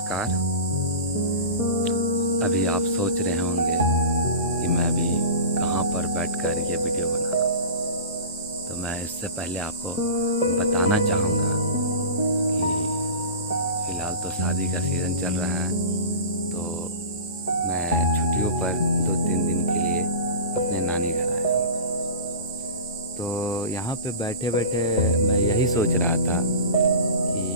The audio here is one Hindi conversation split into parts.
नमस्कार। अभी आप सोच रहे होंगे कि मैं अभी कहाँ पर बैठकर ये वीडियो बना रहा हूँ। तो मैं इससे पहले आपको बताना चाहूँगा कि फ़िलहाल तो शादी का सीज़न चल रहा है, तो मैं छुट्टियों पर 2-3 दिन के लिए अपने नानी घर आया हूँ। तो यहाँ पे बैठे बैठे मैं यही सोच रहा था कि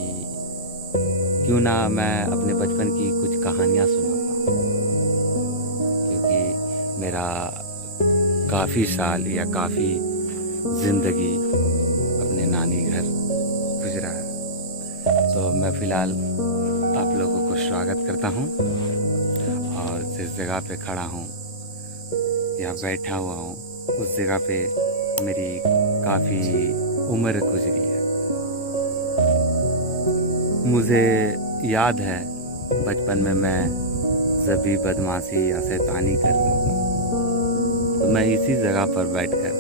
क्यों ना मैं अपने बचपन की कुछ कहानियाँ सुनाता हूँ, क्योंकि मेरा काफ़ी साल या काफ़ी ज़िंदगी अपने नानी घर गुजरा है। तो मैं फ़िलहाल आप लोगों को स्वागत करता हूँ और जिस जगह पे खड़ा हूँ या बैठा हुआ हूँ उस जगह पे मेरी काफ़ी उम्र गुजरी है। मुझे याद है बचपन में मैं जब भी बदमाशी या शैतानी करता था तो मैं इसी जगह पर बैठकर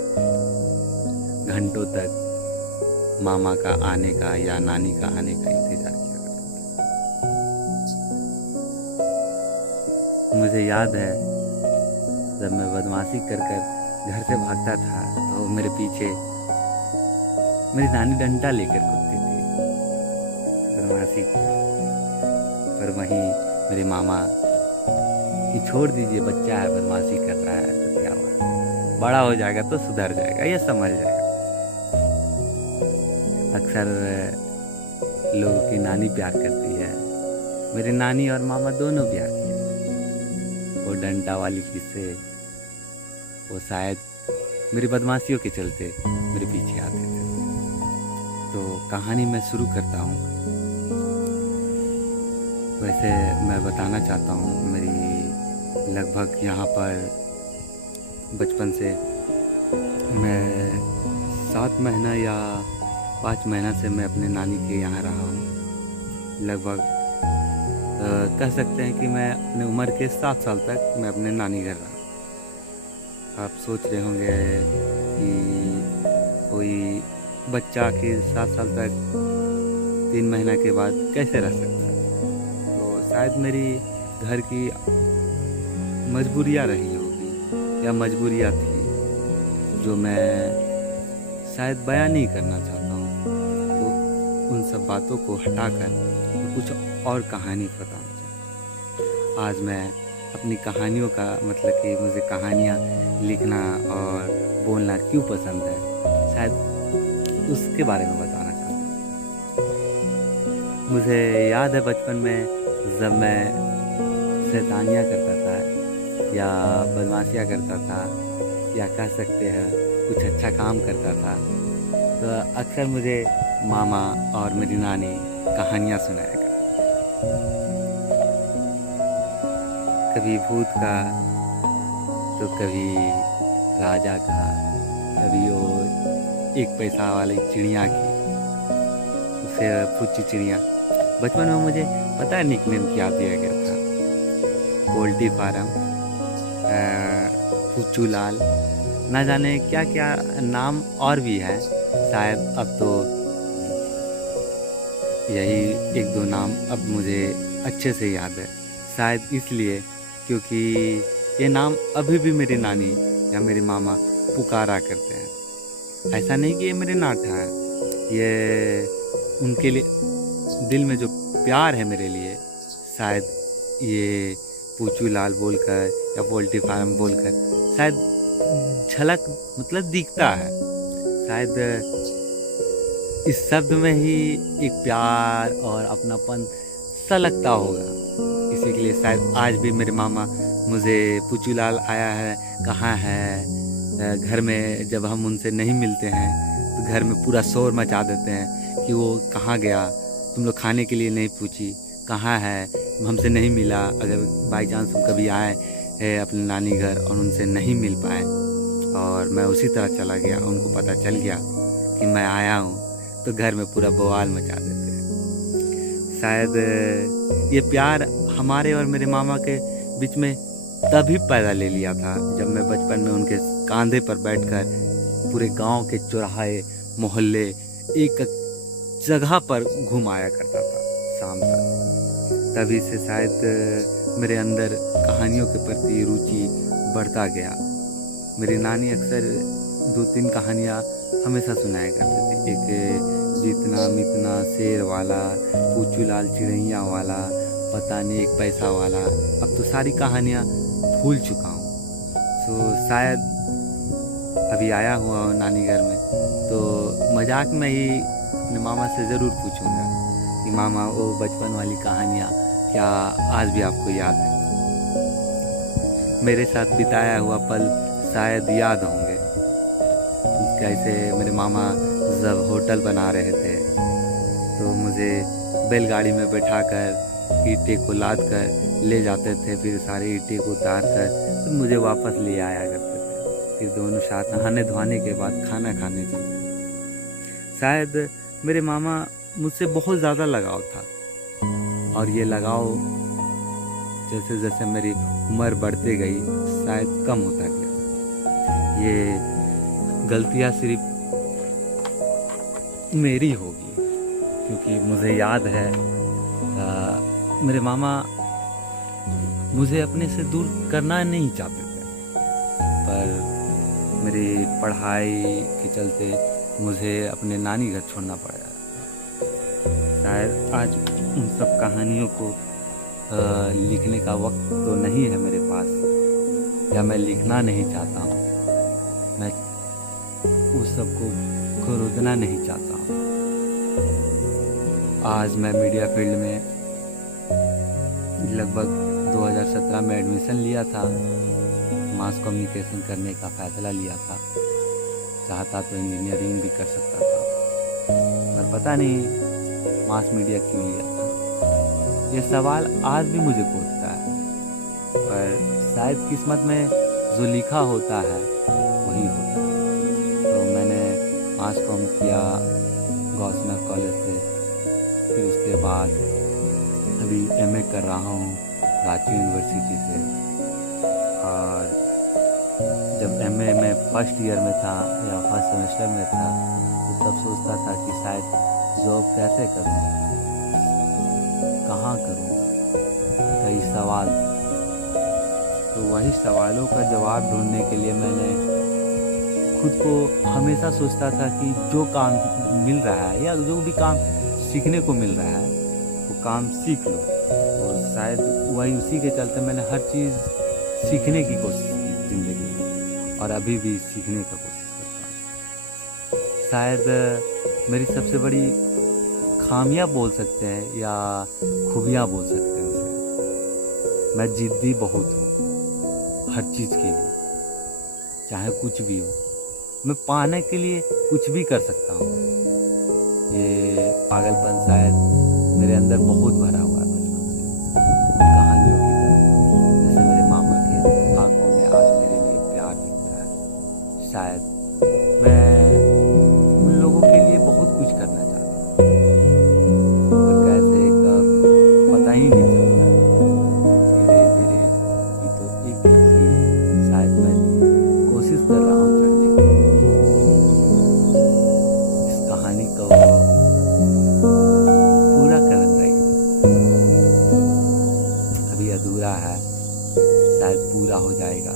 घंटों तक मामा का आने का या नानी का आने का इंतज़ार किया करता था। मुझे याद है जब मैं बदमाशी कर घर से भागता था तो मेरे पीछे मेरी नानी डंडा लेकर कूदती थी बदमाशी पर वहीं मेरे मामा कि छोड़ दीजिए, बच्चा है, बदमाशी कर रहा है तो क्या हुआ, बड़ा हो जाएगा तो सुधर जाएगा, ये समझ जाएगा। अक्सर लोगों की नानी प्यार करती है, मेरी नानी और मामा दोनों प्यार किए। वो डंडा वाली किस्से वो शायद मेरी बदमाशियों के चलते मेरे पीछे आते थे। तो कहानी मैं शुरू करता हूँ। वैसे मैं बताना चाहता हूँ, मेरी लगभग यहाँ पर बचपन से मैं 7 महीना या 5 महीना से मैं अपने नानी के यहाँ रहा हूँ। लगभग कह सकते हैं कि मैं अपने उम्र के 7 साल तक मैं अपने नानी घर रहा। आप सोच रहे होंगे कि कोई बच्चा के 7 साल तक 3 महीना के बाद कैसे रह सकता है, तो शायद मेरी घर की मजबूरियाँ रही होगी या मजबूरियाँ थी जो मैं शायद बयां नहीं करना चाहता हूँ। तो उन सब बातों को हटाकर कुछ और कहानी बताऊँ। आज मैं अपनी कहानियों का मतलब कि मुझे कहानियाँ लिखना और बोलना क्यों पसंद है, शायद उसके बारे में बताना चाहता हूँ। मुझे याद है बचपन में जब मैं शैतानियाँ करता था या बदमाशियाँ करता था या कह सकते हैं कुछ अच्छा काम करता था, तो अक्सर मुझे मामा और मेरी नानी कहानियाँ सुनाया करती। कभी भूत का तो कभी राजा का, कभी वो 1 पैसा वाली चिड़िया की, उसे पूछी चिड़िया। बचपन में मुझे पता है निकनेम क्या दिया गया था, पोल्ट्री फार्म, पुच्चू लाल, ना जाने क्या क्या नाम और भी है। शायद अब तो यही 1-2 नाम अब मुझे अच्छे से याद है, शायद इसलिए क्योंकि ये नाम अभी भी मेरी नानी या मेरे मामा पुकारा करते हैं। ऐसा नहीं कि ये मेरे नाटा है, ये उनके लिए दिल में जो प्यार है मेरे लिए, शायद ये पूछू लाल बोलकर या पोल्ट्री फार्म बोलकर शायद झलक मतलब दिखता है। शायद इस शब्द में ही एक प्यार और अपनापन सा लगता होगा, इसी के लिए शायद आज भी मेरे मामा मुझे पूछू लाल आया है, कहाँ है, घर में जब हम उनसे नहीं मिलते हैं तो घर में पूरा शोर मचा देते हैं कि वो कहाँ गया, तुम लोग खाने के लिए नहीं पूछी, कहाँ है, हमसे नहीं मिला। अगर बाई चांस हम कभी आए अपने नानी घर और उनसे नहीं मिल पाए और मैं उसी तरह चला गया, उनको पता चल गया कि मैं आया हूँ, तो घर में पूरा बवाल मचा देते हैं। शायद ये प्यार हमारे और मेरे मामा के बीच में तभी पैदा ले लिया था जब मैं बचपन में उनके कंधे पर बैठकर पूरे गांव के चौराहे मोहल्ले एक जगह पर घुमाया करता था शाम तक। तभी से शायद मेरे अंदर कहानियों के प्रति रुचि बढ़ता गया। मेरी नानी अक्सर 2-3 कहानियाँ हमेशा सुनाया करते थे। एक जितना मितना शेर वाला, पूछू लाल चिड़ैया वाला, पता नहीं एक पैसा वाला। अब तो सारी कहानियाँ भूल चुका हूँ। तो शायद अभी आया हुआ हूँ नानी घर में, तो मजाक में ही अपने मामा से ज़रूर पूछूंगा कि मामा वो बचपन वाली कहानियाँ क्या आज भी आपको याद है? मेरे साथ बिताया हुआ पल शायद याद होंगे। कैसे मेरे मामा जब होटल बना रहे थे तो मुझे बैलगाड़ी में बैठाकर ईंटें को लाद कर ले जाते थे, फिर सारे ईंटें को उतार कर फिर मुझे वापस ले आया करते थे। फिर दोनों साथ नहाने धोने के बाद खाना खाने चलते। शायद मेरे मामा मुझसे बहुत ज़्यादा लगाव था, और ये लगाव जैसे जैसे मेरी उम्र बढ़ती गई शायद कम होता गया। ये गलतियाँ सिर्फ मेरी होगी, क्योंकि मुझे याद है मेरे मामा मुझे अपने से दूर करना नहीं चाहते थे, पर मेरी पढ़ाई के चलते मुझे अपने नानी घर छोड़ना पड़ा। शायद आज उन सब कहानियों को लिखने का वक्त तो नहीं है मेरे पास, या मैं लिखना नहीं चाहता हूँ। मैं उस सब को खरीदना नहीं चाहता हूँ। आज मैं मीडिया फील्ड में लगभग 2017 में एडमिशन लिया था। मास कम्युनिकेशन करने का फ़ैसला लिया था। चाहता तो इंजीनियरिंग भी कर सकता था, पर पता नहीं मास मीडिया क्यों लिया था। ये सवाल आज भी मुझे कोसता है, पर शायद किस्मत में जो लिखा होता है वही होता है। तो मैंने मास कॉम किया गौसनर कॉलेज से, फिर उसके बाद अभी एमए कर रहा हूँ रांची यूनिवर्सिटी से। और जब एमए में फर्स्ट ईयर में था या फर्स्ट सेमेस्टर में था, तो तब सोचता था कि शायद जॉब कैसे करूँगा, कहाँ करूँगा, कई सवाल। तो वही सवालों का जवाब ढूंढने के लिए मैंने खुद को हमेशा सोचता था कि जो काम मिल रहा है या जो भी काम सीखने को मिल रहा है वो काम सीख लो। और शायद वही उसी के चलते मैंने हर चीज़ सीखने की कोशिश की ज़िंदगी में, और अभी भी सीखने का कोशिश करता हूँ। शायद मेरी सबसे बड़ी खामियां बोल सकते हैं या खूबियां बोल सकते हैं उसे, मैं जिद्दी बहुत हूँ हर चीज़ के लिए, चाहे कुछ भी हो। मैं पाने के लिए कुछ भी कर सकता हूँ। ये पागलपन शायद मेरे अंदर बहुत भरा हुआ है बचपन से, कहानियों की तरह। जैसे मेरे मामा के आंखों में आज मेरे लिए प्यार दिखता है। शायद मैं उन लोगों के लिए बहुत कुछ करना चाहता हूँ, पर कैसे कब पता ही नहीं चलता। धीरे धीरे ये तो एक एक सीढ़ी शायद मैं कोशिश कर रहा हूँ चढ़ने की। इस कहानी को पूरा करना अभी अधूरा है, शायद पूरा हो जाएगा।